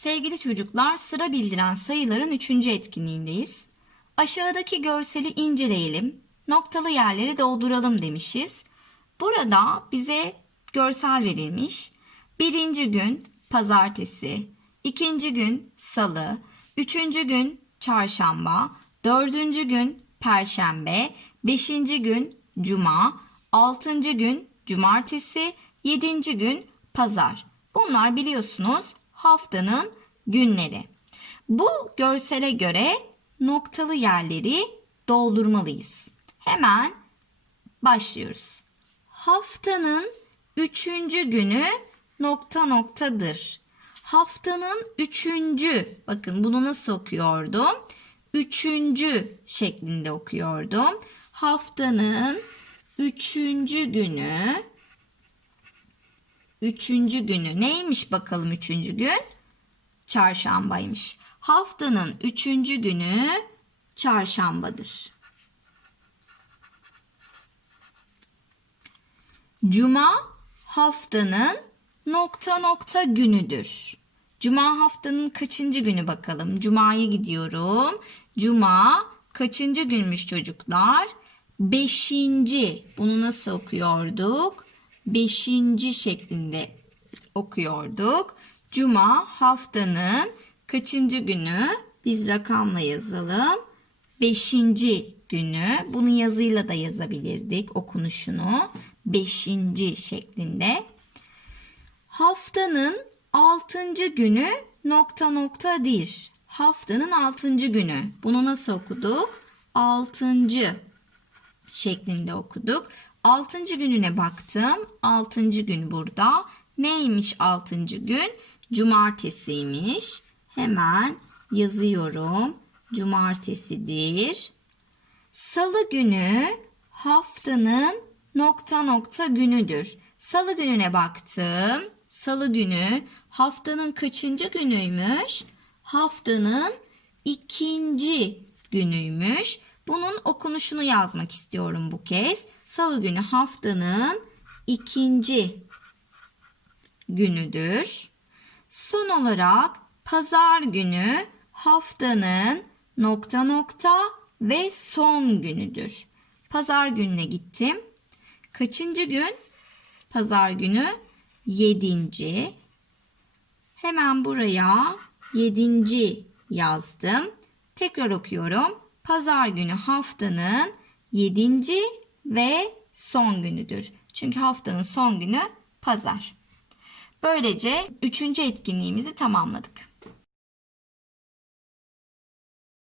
Sevgili çocuklar, sıra bildiren sayıların üçüncü etkinliğindeyiz. Aşağıdaki görseli inceleyelim, noktalı yerleri dolduralım demişiz. Burada bize görsel verilmiş. Birinci gün pazartesi, ikinci gün salı, üçüncü gün çarşamba, dördüncü gün perşembe, beşinci gün cuma, altıncı gün cumartesi, yedinci gün pazar. Bunlar biliyorsunuz haftanın günleri. Bu görsele göre noktalı yerleri doldurmalıyız. Hemen başlıyoruz. Haftanın üçüncü günü nokta noktadır. Haftanın üçüncü, bakın bunu nasıl okuyordum? Üçüncü şeklinde okuyordum. Haftanın üçüncü günü, üçüncü günü neymiş bakalım üçüncü gün? Çarşambaymış. Haftanın üçüncü günü çarşambadır. Cuma haftanın nokta nokta günüdür. Cuma haftanın kaçıncı günü bakalım. Cuma'ya gidiyorum. Cuma kaçıncı günmüş çocuklar? Beşinci. Bunu nasıl okuyorduk? Beşinci şeklinde okuyorduk. Cuma haftanın kaçıncı günü? Biz rakamla yazalım. Beşinci günü. Bunu yazıyla da yazabilirdik okunuşunu. Beşinci şeklinde. Haftanın altıncı günü nokta nokta dir. Haftanın altıncı günü. Bunu nasıl okuduk? Altıncı şeklinde okuduk. Altıncı gününe baktım. Altıncı gün burada. Neymiş altıncı gün? Cumartesiymiş. Hemen yazıyorum. Cumartesidir. Salı günü haftanın nokta nokta günüdür. Salı gününe baktım. Salı günü haftanın kaçıncı günüymüş? Haftanın ikinci günüymüş. Bunun okunuşunu yazmak istiyorum bu kez. Salı günü haftanın ikinci günüdür. Son olarak pazar günü haftanın nokta nokta ve son günüdür. Pazar gününe gittim. Kaçıncı gün? Pazar günü yedinci. Hemen buraya yedinci yazdım. Tekrar okuyorum. Pazar günü haftanın yedinci ve son günüdür. Çünkü haftanın son günü pazar. Böylece üçüncü etkinliğimizi tamamladık.